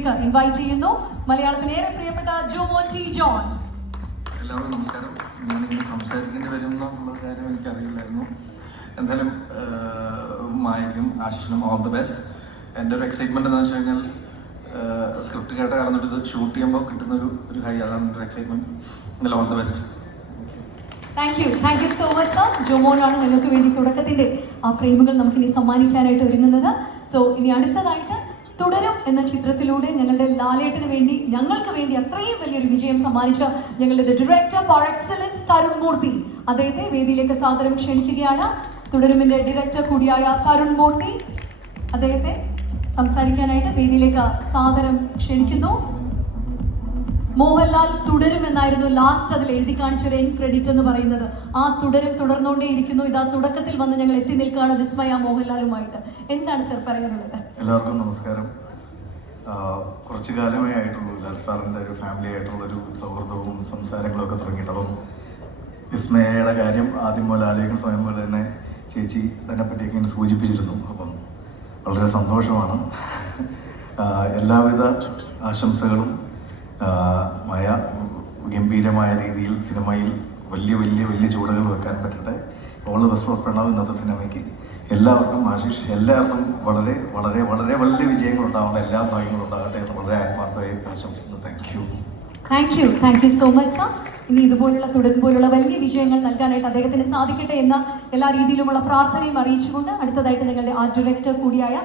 വേദിയിലേക്ക് ഇൻവൈറ്റ് ചെയ്യുന്നു. മലയാളത്തിന് ഏറെ പ്രിയപ്പെട്ട ജോമോൻ ടി ജോൺ. എല്ലാവർക്കും നമസ്കാരം. ഞാനിങ്ങനെ സംസാരിക്കേണ്ടി വരും എന്നുള്ള കാര്യം എനിക്കറിയില്ലായിരുന്നു. എന്തായാലും മായക്കും ആശിഷിനും ഓൾ ദി ബെസ്റ്റ്. എൻ്റെ ഒരു എക്സൈറ്റ്മെന്റ് എന്താണെന്ന് വെച്ച് കഴിഞ്ഞാൽ സ്ക്രിപ്റ്റ് കേട്ട കാരണം ഇത് ഷൂട്ട് ചെയ്യുമ്പോൾ കിട്ടുന്ന ഒരു ഹൈ, അതാണ് ഒരു എക്സൈറ്റ്മെന്റ്. എന്തായാലും all the best. Thank you so much sir. ജോമോനാണ് നിങ്ങൾക്ക് വേണ്ടി തുടക്കത്തിന്റെ ആ ഫ്രെയിമുകൾ നമുക്കിനി സമ്മാനിക്കാനായിട്ട് ഒരുങ്ങുന്നത്. സോ ഇനി അടുത്തതായിട്ട് തുടരും എന്ന ചിത്രത്തിലൂടെ ഞങ്ങളുടെ ലാലേട്ടന് വേണ്ടി, ഞങ്ങൾക്ക് വേണ്ടി അത്രയും വലിയൊരു വിജയം സമ്മാനിച്ച ഞങ്ങളുടെ ഡയറക്ടർ ഫോർ എക്സലൻസ് തരുൺ മൂർത്തി, അദ്ദേഹത്തെ വേദിയിലേക്ക് സാദരം ക്ഷണിക്കുകയാണ്. തുടരുമിന്റെ ഡയറക്ടർ കൂടിയായ തരുൺ മൂർത്തി അദ്ദേഹത്തെ സംസാരിക്കാനായിട്ട് വേദിയിലേക്ക് സാദരം ക്ഷണിക്കുന്നു. മോഹൻലാൽ തുടരുമെന്നായിരുന്നു ലാസ്റ്റ് അതിൽ എഴുതി കാണിച്ചൊരു എൻ ക്രെഡിറ്റ് എന്ന് പറയുന്നത്. ആ തുടരും തുടർന്നുകൊണ്ടേയിരിക്കുന്നു. ഇതാ തുടക്കത്തിൽ വന്ന് ഞങ്ങൾ എത്തി നിൽക്കുകയാണ് വിസ്മയ മോഹൻലാലുമായിട്ട്. എന്താണ് സർ പറയാനുള്ളത്? എല്ലാവർക്കും നമസ്കാരം. കുറച്ചു കാലമേ ആയിട്ടുള്ളൂ ലാൽ സാറിൻ്റെ ഒരു ഫാമിലി ആയിട്ടുള്ള ഒരു സൗഹൃദവും സംസാരങ്ങളും ഒക്കെ തുടങ്ങിയിട്ട്. അപ്പം വിസ്മയയുടെ കാര്യം ആദ്യം പോലെ ആലോചിക്കുന്ന സമയം പോലെ തന്നെ ചേച്ചി അതിനെപ്പറ്റിയൊക്കെ ഇങ്ങനെ സൂചിപ്പിച്ചിരുന്നു. അപ്പം വളരെ സന്തോഷമാണ്. എല്ലാവിധ ആശംസകളും. മയ ഗംഭീരമായ രീതിയിൽ സിനിമയിൽ വലിയ വലിയ വലിയ ചുവടുകൾ വെക്കാൻ പറ്റട്ടെ. All the best for Pranav ഇന്നത്തെ സിനിമയ്ക്ക്. എല്ലാവർക്കും ആശിഷ്, എല്ലാവർക്കും വളരെ വളരെ വളരെ വലിയ വിജയങ്ങൾ ഉണ്ടാവട്ടെ, എല്ലാ ഭാഗ്യങ്ങളും ഉണ്ടാകട്ടെ എന്ന് വളരെ ആത്മാർത്ഥമായി ആശംസിക്കുന്നു. Thank you so much sir. ഇനി ഇതുപോലുള്ള തുടരുമ്പോലുള്ള വലിയ വിജയങ്ങൾ നൽകാനായിട്ട് അദ്ദേഹത്തിന് സാധിക്കട്ടെ എന്ന എല്ലാ രീതിയിലുമുള്ള പ്രാർത്ഥനയും അറിയിച്ചുകൊണ്ട് അടുത്തതായിട്ട് ഞങ്ങളുടെ ആ ഡയറക്ടർ കൂടിയായ